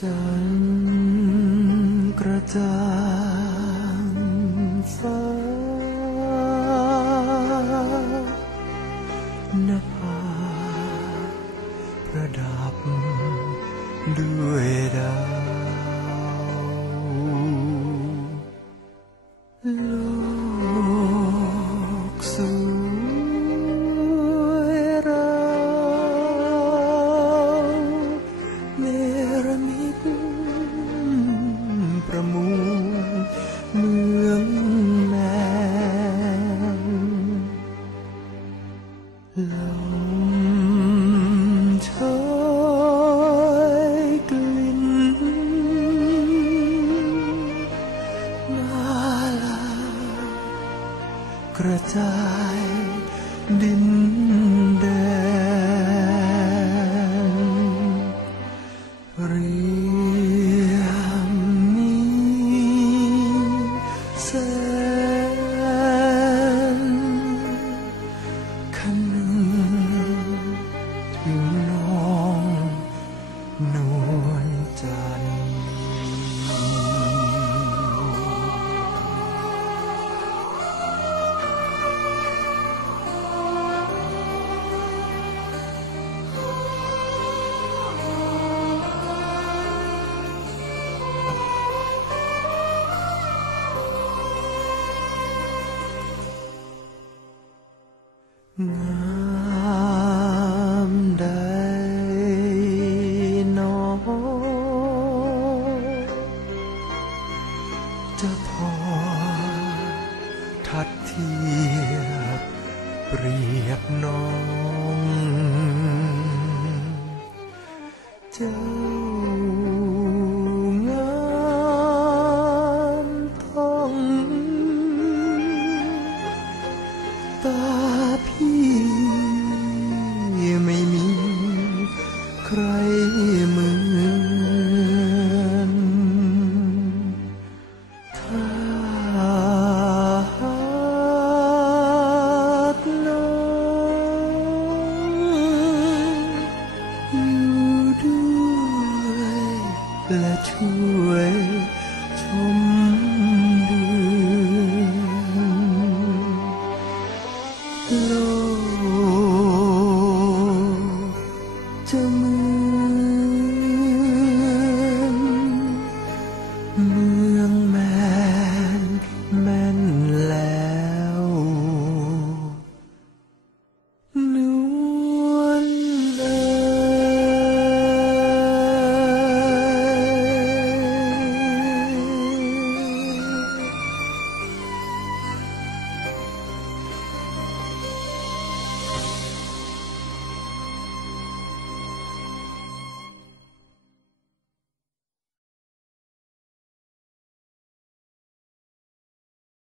จันทร์กระจ่างฟ้านภาประดับด้วยดาว กระจายดินแดนเรียมนี้แสนคนึงถึงน้องนวลใด จะพอทัดเทียบเปรียบน้อง เจ้างามต้องตา เหมือนขาดน้ออยู่ด้วยและช่วยชม